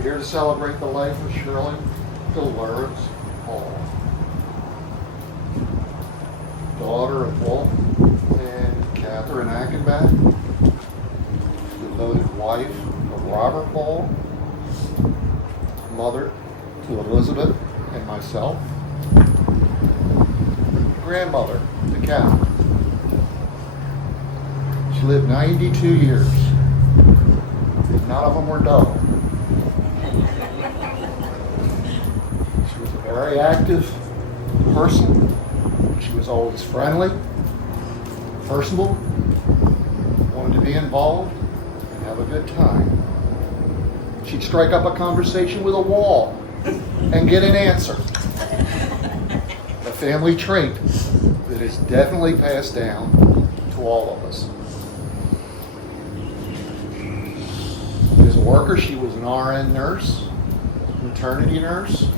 We're here to celebrate the life of Shirley Dolores Hall, daughter of Walt and Catherine Achenback, devoted wife of Robert Hall, mother to Elizabeth and myself, grandmother to Catherine. She lived 92 years. None of them were dull. She was a very active person. She was always friendly, personable, wanted to be involved, and have a good time. She'd strike up a conversation with a wall and get an answer. A family trait that is definitely passed down to all of us. As a worker, she was an RN nurse, maternity nurse,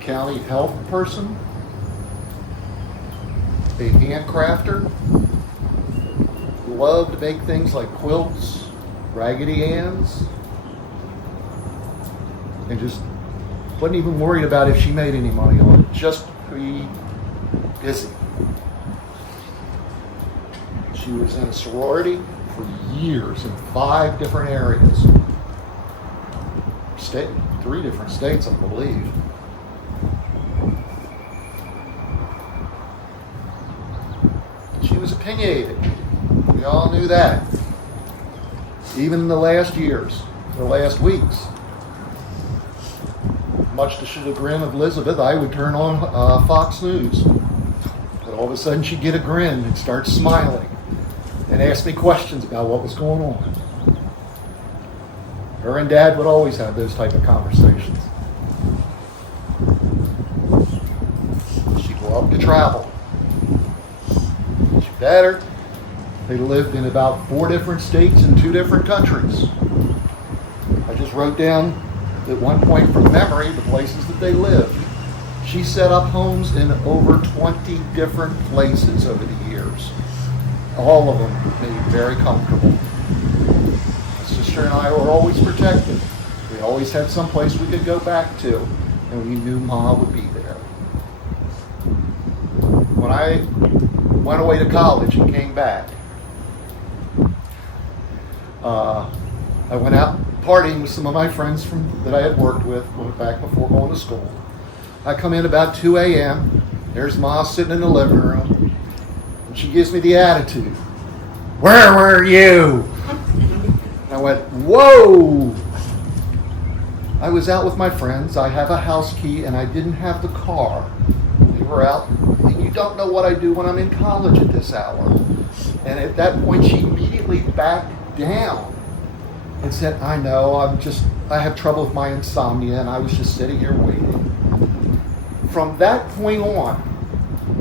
county health person, a handcrafter, loved to make things like quilts, Raggedy Anns, and just wasn't even worried about if she made any money on it, just be busy. She was in a sorority for years in 5 different areas. 3 different states, I believe. She was opinionated. We all knew that. Even in the last years, the last weeks. Much to the chagrin of Elizabeth, I would turn on Fox News. And all of a sudden she'd get a grin and start smiling and ask me questions about what was going on. Her and Dad would always have those type of conversations. She loved to travel. She better. They lived in about 4 different states and 2 different countries. I just wrote down at one point from memory the places that they lived. She set up homes in over 20 different places over the years. All of them made very comfortable. My sister and I were always protected. We always had some place we could go back to, and we knew Ma would be there. When I went away to college and came back, I went out partying with some of my friends that I had worked with back before going to school. I come in about 2 a.m. There's Ma sitting in the living room, and she gives me the attitude. "Where were you?" And I went, "Whoa!" I was out with my friends. I have a house key, and I didn't have the car. We were out, and you don't know what I do when I'm in college at this hour. And at that point, she immediately backed down and said, "I know, I have trouble with my insomnia, and I was just sitting here waiting." From that point on,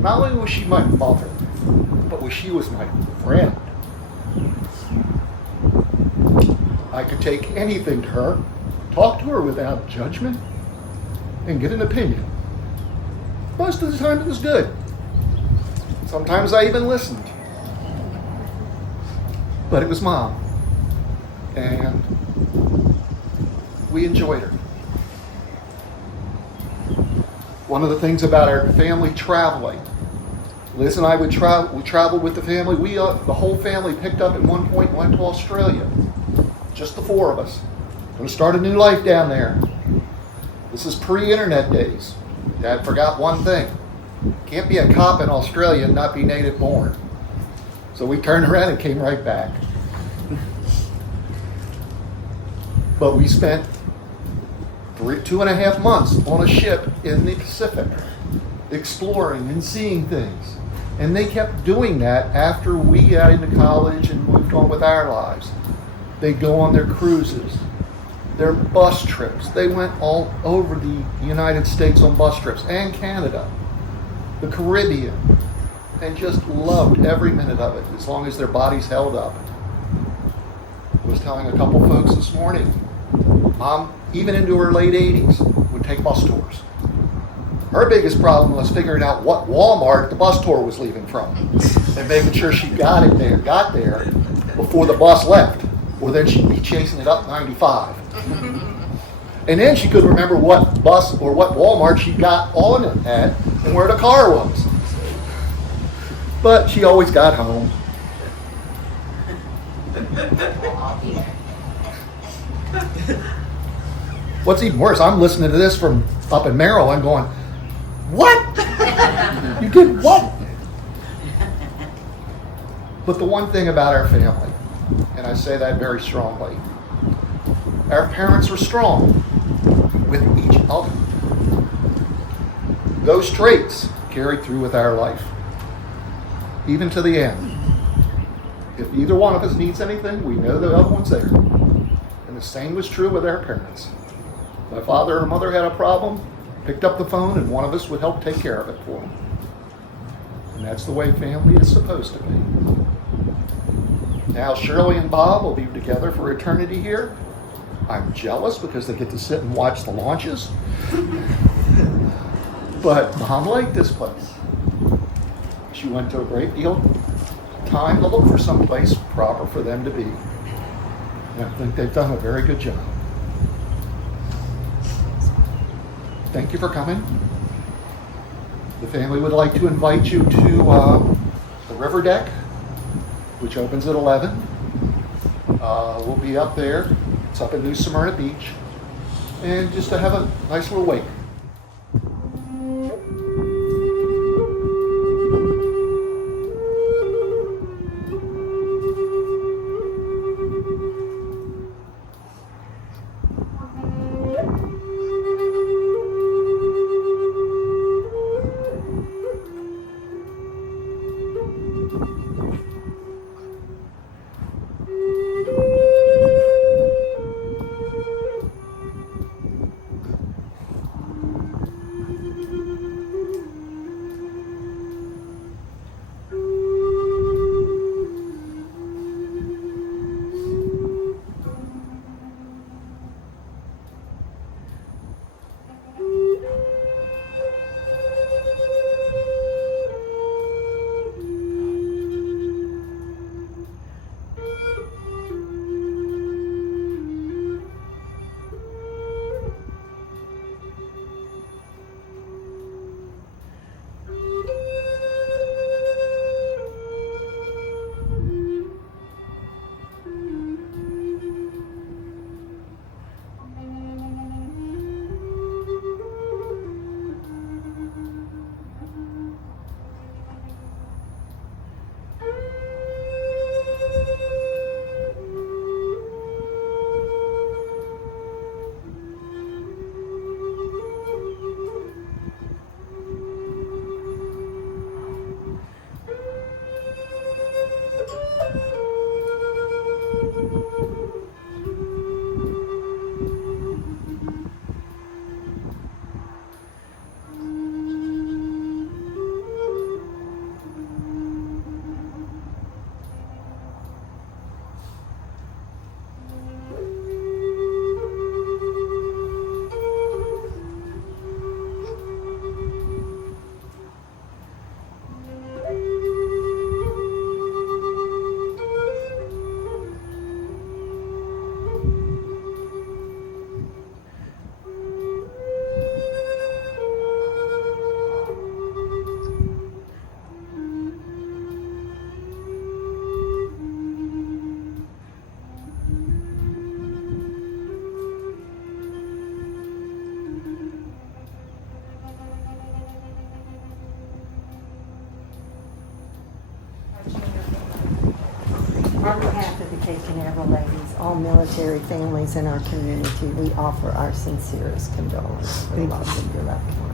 not only was she my mother, but she was my friend. I could take anything to her, talk to her without judgment, and get an opinion. Most of the time it was good. Sometimes I even listened. But it was Mom. And we enjoyed her. One of the things about our family traveling, Liz and I would travel. We traveled with the family. The whole family picked up at one point and went to Australia. Just the 4 of us. Going to start a new life down there. This is pre-internet days. Dad forgot one thing. Can't be a cop in Australia and not be native born. So we turned around and came right back. But we spent 2.5 months on a ship in the Pacific, exploring and seeing things. And they kept doing that after we got into college and moved on with our lives. They'd go on their cruises, their bus trips. They went all over the United States on bus trips, and Canada, the Caribbean, and just loved every minute of it, as long as their bodies held up. I was telling a couple folks this morning, Mom, even into her late 80s, would take bus tours. Her biggest problem was figuring out what Walmart the bus tour was leaving from, and making sure she got there before the bus left, or then she'd be chasing it up 95. And then she couldn't remember what bus or what Walmart she got on it at and where the car was. But she always got home. What's even worse, I'm listening to this from up in Maryland going, what? You did what? But the one thing about our family, and I say that very strongly, our parents were strong with each other. Those traits carried through with our life, even to the end. If either one of us needs anything, we know the other one's there. And the same was true with our parents. My father or mother had a problem, picked up the phone, and one of us would help take care of it for them. And that's the way family is supposed to be. Now Shirley and Bob will be together for eternity here. I'm jealous because they get to sit and watch the launches. But Mom liked this place. She went to a great deal of time to look for some place proper for them to be. And I think they've done a very good job. Thank you for coming. The family would like to invite you to the river deck, which opens at 11. We'll be up there. It's up in New Smyrna Beach. And just to have a nice little wake. On behalf of the Cape Canaveral ladies, all military families in our community, we offer our sincerest condolences for the loss of your loved one.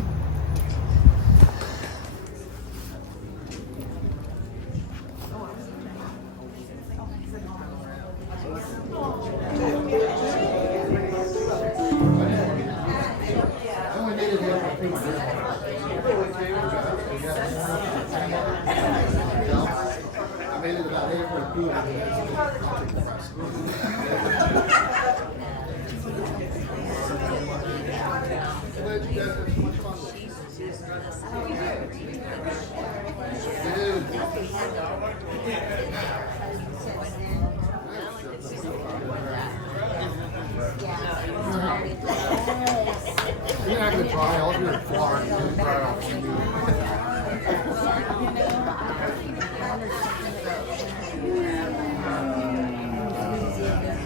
trial. You're in Florida. You're in trial.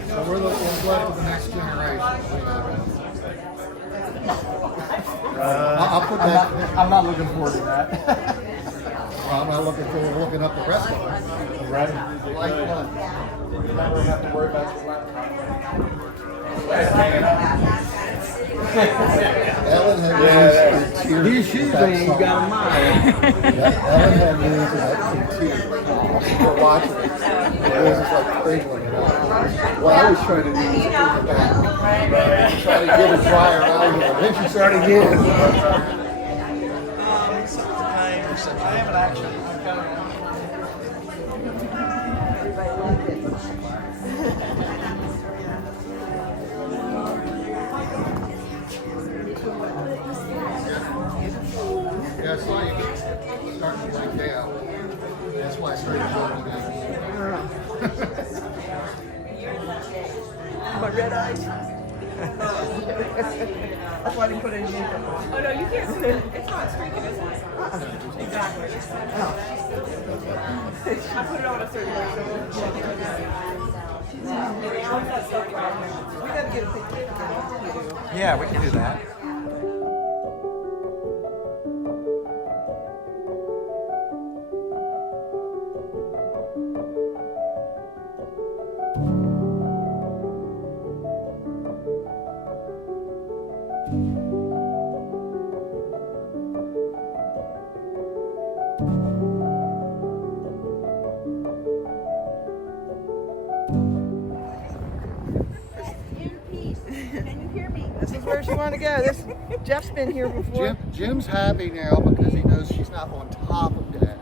So we're left with the next generation. I'll put that. I'm not looking forward to that. I'm not looking forward to looking up the rest of them. Right? Like what? Never have to worry about your laptop. Ellen had news. These shoes ain't got mine. Ellen had news about some tears. We're watching it. It was just like crazy. What I was trying to do was bring it back. Try to get a dryer out of here. Then she started getting it. I haven't actually. Yeah, I saw you starting to break down. That's why I started joining in. My red eyes. That's why I didn't put any makeup on. Oh no, you can't see it. It's not streaking, is it? Exactly. I put it on a certain way. We gotta get a picture. Yeah, we can do that. This is where she wanted to go. Jeff's been here before. Jim's happy now because he knows she's not on top of Dad.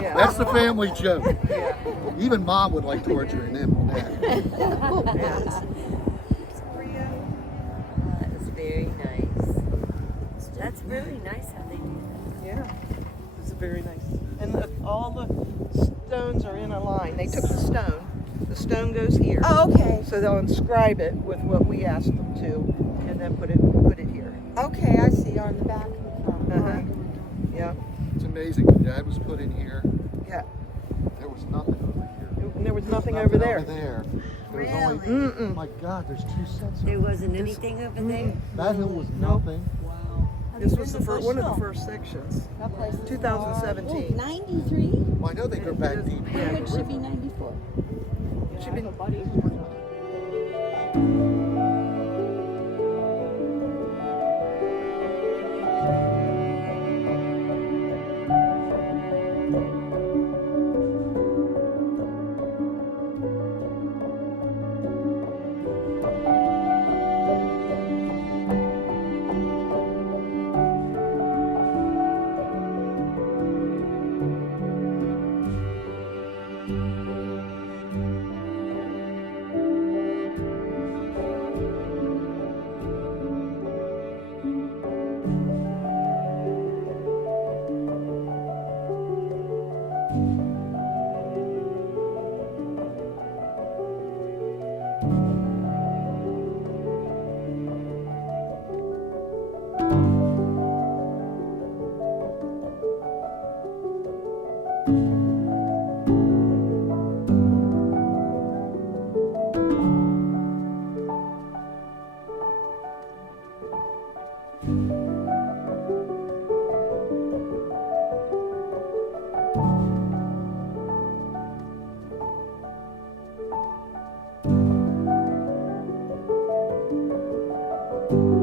Yeah. That's the family joke. Even Mom would like torturing him with Dad. That is very nice. That's really nice how they do that. Yeah. This is very nice. And look, all the stones are in a line. They took the stone. The stone goes here. Oh, okay. So they'll inscribe it with what we asked them to, and then put it here. Okay, I see on the back of the front. Yeah. It's amazing. When Dad was put in here, Yeah. there was nothing over here. And there was nothing Nothing over there. There was only, Mm-mm. my God, there's 2 sets. There wasn't anything over there? That hill was nothing. Wow. This was the first, one of the first sections. That place is 2017. 93? Well, I know they go back deep. Yeah. It should be 94. Should be. you.